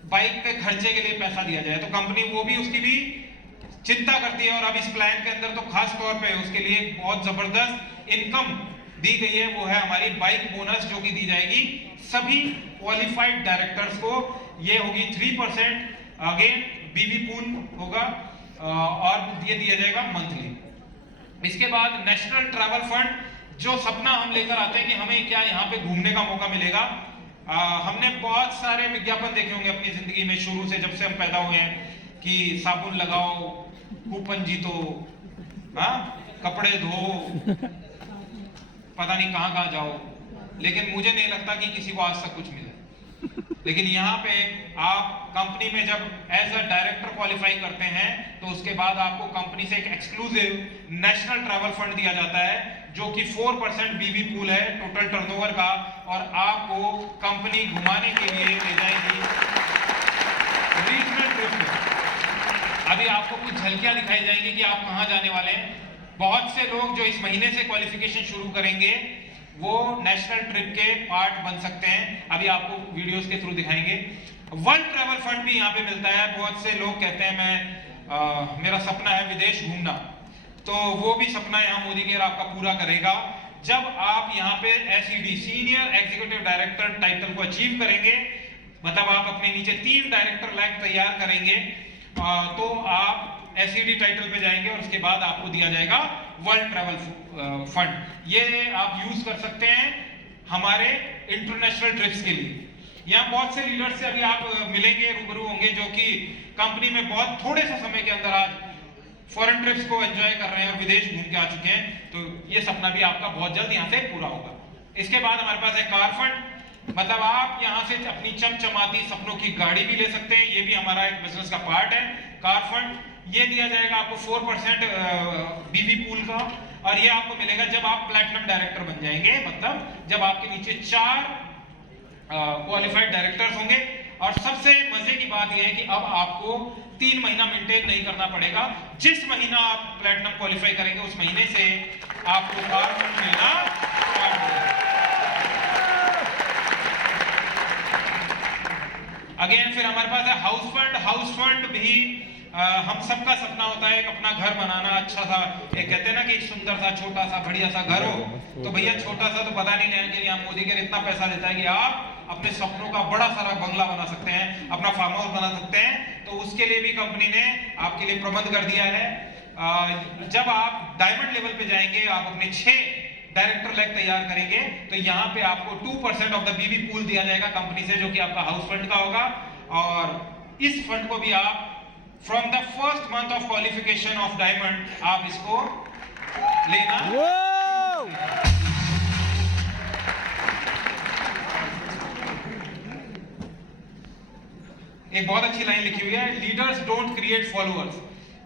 बाइक के खर्चे के लिए पैसा दिया जाए। तो कंपनी वो भी उसकी भी चिंता करती है, और अब इस प्लान के अंदर तो खास तौर पे उसके लिए बहुत जबरदस्त इनकम दी गई है, वो है हमारी बाइक बोनस, जो कि दी जाएगी सभी क्वालिफाइड डायरेक्टर्स को। ये होगी 3%, अगेन बीवी पूल होगा, और ये दिया जाएगा मंथली। इसके बाद नेशनल ट्रैवल फंड, जो सपना हम लेकर आते हैं कि हमें क्या यहाँ पे घूमने का मौका मिलेगा। हमने बहुत सारे विज्ञापन देखे होंगे अपनी जिंदगी में, शुरू से जब से हम पैदा हुए हैं, कि साबुन लगाओ, कूपन जीतो, कपड़े धो, पता नहीं कहां कहां जाओ, लेकिन मुझे नहीं लगता कि किसी को आज तक कुछ मिला। लेकिन यहाँ पे आप कंपनी में जब एज अ डायरेक्टर क्वालिफाई करते हैं, तो उसके बाद आपको कंपनी से एक एक्सक्लूसिव नेशनल ट्रैवल फंड दिया जाता है, जो कि 4% बीवी पूल है टोटल टर्नओवर का, और आपको कंपनी घुमाने के लिए ले जाएगी रीजनल ट्रिप में। अभी आपको कुछ झलकियां दिखाई जाएंगी कि आप कहां जाने वाले हैं। बहुत से लोग जो इस महीने से क्वालिफिकेशन शुरू करेंगे, वो नेशनल ट्रिप के पार्ट बन सकते हैं। अभी आपको वीडियोस के थ्रू दिखाएंगे। वर्ल्ड ट्रैवल फंड भी यहाँ पे मिलता है। बहुत से लोग कहते हैं मेरा सपना है विदेश घूमना, तो वो भी सपना यहाँ मोदी केयर आपका पूरा करेगा। जब आप यहाँ पे SED, senior executive director title को अचीव करेंगे, मतलब आप अपने नीचे 3 डायरेक्टर लैग तैयार करेंगे, तो आप एसईडी टाइटल पे जाएंगे, और उसके बाद आपको दिया जाएगा वर्ल्ड ट्रैवल फंड। ये आप यूज कर सकते हैं हमारे इंटरनेशनल ट्रिप्स के लिए। यहाँ बहुत से लीडर्स से अभी आप मिलेंगे, रूबरू होंगे, जो कि कंपनी में बहुत थोड़े से समय के अंदर आज फॉरेन ट्रिप्स को एंजॉय कर रहे हैं और विदेश घूम के आ चुके हैं। तो ये सपना भी आपका बहुत जल्द यहाँ से पूरा होगा। इसके बाद हमारे पास है कार फंड, मतलब आप यहाँ से अपनी चमचमाती सपनों की गाड़ी भी ले सकते हैं। ये भी हमारा एक बिजनेस का पार्ट है। कार फंड ये दिया जाएगा आपको 4% बीवी पूल का, और ये आपको मिलेगा जब आप प्लैटिनम डायरेक्टर बन जाएंगे, मतलब जब आपके नीचे 4 क्वालिफाइड डायरेक्टर्स होंगे। और सबसे मजे की बात यह है कि अब आपको 3 महीना मेंटेन नहीं करना पड़ेगा। जिस महीना आप प्लैटिनम क्वालिफाई करेंगे, उस महीने से आपको कार फंड मिलना स्टार्ट हो जाएगा। अगेन फिर हमारे पास है हाउस फंड। हाउस फंड भी हम सबका सपना होता है एक अपना घर बनाना, अच्छा सा, एक कहते हैं ना कि एक सुंदर सा छोटा सा बढ़िया सा घर हो। तो भैया छोटा सा तो पता नहीं है, यहाँ मोदी केयर इतना पैसा देता है कि आप अपने सपनों का बड़ा सारा बंगला बना सकते हैं, अपना फार्म हाउस बना सकते हैं। तो उसके लिए भी कंपनी ने आपके लिए प्रबंध कर दिया है। जब आप डायमंड लेवल पे जाएंगे, आप अपने 6 डायरेक्टर लैग तैयार करेंगे, तो यहाँ पे आपको 2% ऑफ द बीवी पूल दिया जाएगा कंपनी से, जो कि आपका हाउस फंड का होगा। और इस फंड को भी आप from the first month of qualification of diamond आप इसको लेना। एक बहुत अच्छी लाइन लिखी हुई है, leaders don't create followers,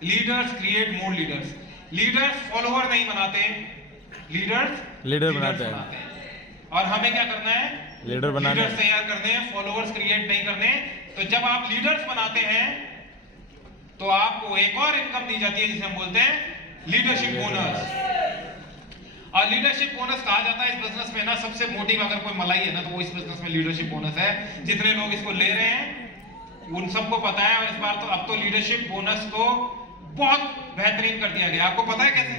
leaders create more leaders. Leaders follower नहीं बनाते, लीडर बनाते हैं। और हमें क्या करना है? लीडर्स तैयार करने हैं, फॉलोअर्स क्रिएट नहीं करने। तो जब आप लीडर्स बनाते हैं, तो आपको एक और इनकम दी जाती है जिसे हम बोलते हैं लीडरशिप बोनस। और लीडरशिप बोनस कहा जाता है इस बिजनेस में ना सबसे मोटी अगर कोई मलाई है ना तो वो इस बिजनेस में लीडरशिप बोनस है। जितने लोग इसको ले रहे हैं उन सबको पता है। और इस बार तो अब तो लीडरशिप बोनस को बहुत बेहतरीन कर दिया गया। आपको पता है कैसे?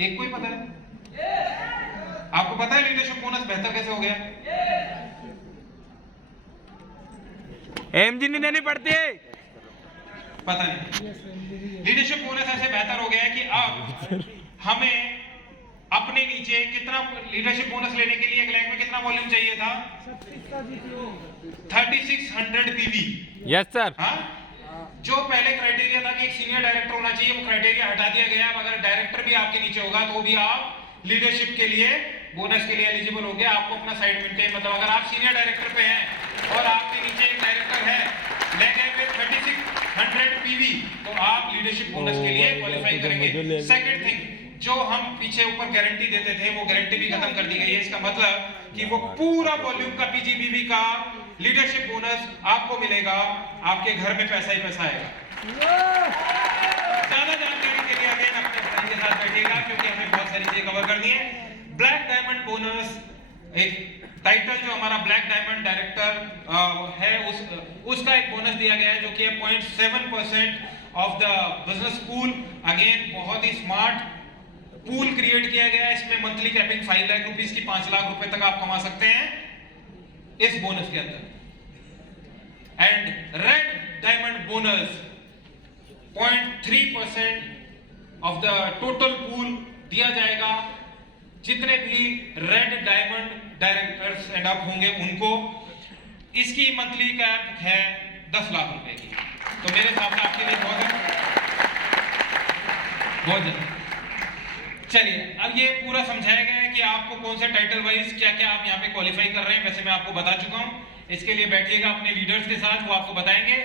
एक को ही पता है? आपको पता है लीडरशिप बोनस बेहतर कैसे हो गया? एमजी नहीं देनी पड़ती है, पता नहीं। लीडरशिप बोनस ऐसे बेहतर हो गया है कि अब हमें अपने नीचे कितना लीडरशिप बोनस लेने के लिए एक लैख में कितना वॉल्यूम चाहिए था? 3600 पीवी। Yes sir. हाँ, जो पहले क्राइटेरिया था कि एक सीनियर डायरेक्टर होना चाहिए वो क्राइटेरिया हटा दिया गया। अब अगर डायरेक्टर भी आपके नीचे होगा तो भी आप लीडरशिप के लिए बोनस के लिए एलिजिबल हो गया। आपको अपना साइड मेंटेन मतलब अगर आप सीनियर डायरेक्टर पे हैं और आपके नीचे एक डायरेक्टर है लेकिन विद 3600 पीवी तो आप लीडरशिप बोनस के लिए क्वालिफाई करेंगे। सेकंड थिंग, जो हम पीछे ऊपर गारंटी देते थे वो गारंटी भी खत्म कर दी गई है। इसका मतलब कि वो पूरा वॉल्यूम का पीजीबीवी का लीडरशिप बोनस आपको मिलेगा। आपके घर में पैसा ही पैसा आएगा। ज्यादा जानकारी के लिए अगेन अपने फ्रेंड के साथ बैठिएगा क्योंकि हमें बहुत सारी चीजें कवर करनी है। ब्लैक डायमंड बोनस एक टाइटल जो हमारा ब्लैक डायमंड डायरेक्टर है उसका एक बोनस दिया गया है जो कि 0.7% of the business pool. Again बहुत ही स्मार्ट पूल क्रिएट किया गया है। इसमें मंथली कैपिंग 5 लाख रुपीस की 5 लाख रुपए तक आप कमा सकते हैं इस बोनस के अंदर। And red diamond bonus 0.3% of the total pool दिया जाएगा। जितने भी red diamond directors and up होंगे उनको इसकी मंथली कैप है 10 लाख रुपए की। तो मेरे सामने आपके लिए बहुत ज्यादा। चलिए, अब ये पूरा समझाया गया है कि आपको कौन से टाइटल वाइज क्या क्या आप यहाँ पे क्वालिफाई कर रहे हैं। वैसे मैं आपको बता चुका हूँ। इसके लिए बैठिएगा अपने लीडर्स के साथ, वो आपको बताएंगे।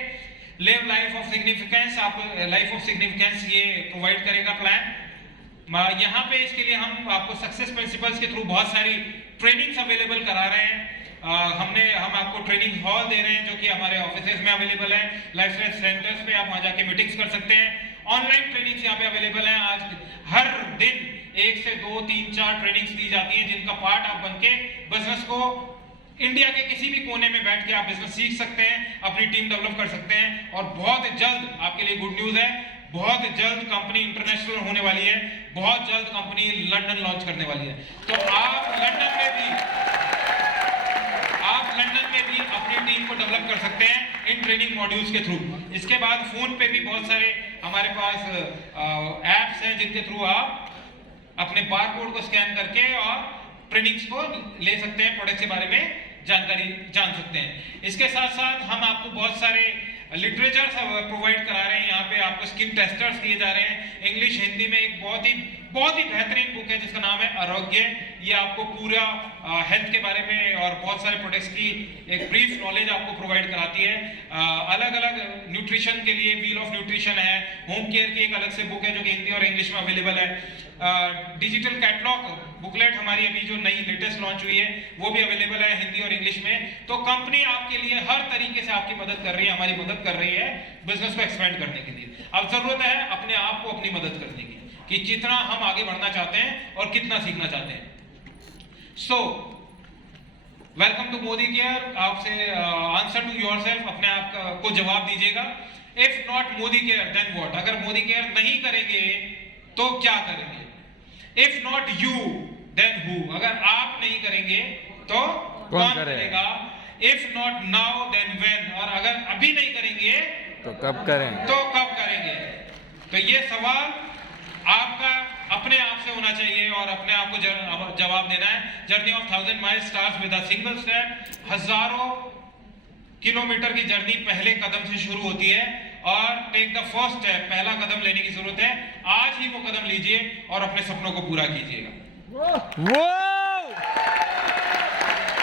लिव लाइफ ऑफ सिग्निफिकेंस, आप लाइफ ऑफ सिग्निफिकेंस ये प्रोवाइड करेगा प्लान। यहाँ पे इसके लिए हम आपको सक्सेस प्रिंसिपल्स के थ्रू बहुत सारी ट्रेनिंग्स अवेलेबल करा रहे हैं। हम आपको ट्रेनिंग हॉल दे रहे हैं जो कि हमारे ऑफिसेज में अवेलेबल है। लाइफस्टाइल सेंटर्स पे आप वहाँ जाके मीटिंग्स कर सकते हैं। ऑनलाइन ट्रेनिंग्स यहाँ पे अवेलेबल है। आज हर दिन 1 से 2, 3, 4 ट्रेनिंग्स दी जाती हैं जिनका पार्ट आप बनके बिजनेस को इंडिया के किसी भी कोने में बैठ के आप बिजनेस सीख सकते हैं, अपनी टीम डेवलप कर सकते हैं। और बहुत जल्द आपके लिए गुड न्यूज है, बहुत जल्द कंपनी इंटरनेशनल होने वाली है। बहुत जल्द कंपनी लंदन लॉन्च करने वाली है। तो आप लंदन में भी अपनी टीम को डेवलप कर सकते हैं इन ट्रेनिंग मॉड्यूल्स के थ्रू। इसके बाद फोन पे भी बहुत सारे हमारे पास एप्स हैं जिनके थ्रू आप अपने बारकोड को स्कैन करके और ट्रेनिंग्स को ले सकते हैं, प्रोडक्ट के बारे में जानकारी जान सकते हैं। इसके साथ साथ हम आपको बहुत सारे लिटरेचर प्रोवाइड करा रहे हैं। यहाँ पे आपको स्किन टेस्टर्स दिए जा रहे हैं इंग्लिश हिंदी में। एक बहुत ही बेहतरीन बुक है जिसका नाम है आरोग्य। ये आपको पूरा हेल्थ के बारे में और बहुत सारे प्रोडक्ट्स की एक ब्रीफ नॉलेज आपको प्रोवाइड कराती है। अलग अलग न्यूट्रिशन के लिए व्हील ऑफ न्यूट्रिशन है। होम केयर की एक अलग से बुक है जो कि हिंदी और इंग्लिश में अवेलेबल है। डिजिटल कैटलॉग बुकलेट हमारी अभी जो नई लेटेस्ट लॉन्च हुई है वो भी अवेलेबल है हिंदी और इंग्लिश में। तो कंपनी आपके लिए हर तरीके से आपकी मदद कर रही है, हमारी मदद कर रही है बिजनेस को एक्सपेंड करने के लिए। अब जरूरत है अपने आप को अपनी मदद करने की कि कितना हम आगे बढ़ना चाहते हैं और कितना सीखना चाहते हैं। So welcome to Modi care. आपसे आंसर टू योरसेल्फ, अपने आप को जवाब दीजिएगा। If not Modi care then what? अगर मोदी केयर नहीं करेंगे तो क्या करेंगे? If not you then who? अगर आप नहीं करेंगे तो कौन करेगा? If not now then when? और अगर अभी नहीं करेंगे तो कब करें? तो ये सवाल आपका अपने आप से होना चाहिए और अपने आप को जवाब देना है। Journey of 1000 miles starts with a single step. हजारों किलोमीटर की जर्नी पहले कदम से शुरू होती है और टेक द फर्स्ट स्टेप, पहला कदम लेने की जरूरत है। आज ही वो कदम लीजिए और अपने सपनों को पूरा कीजिएगा।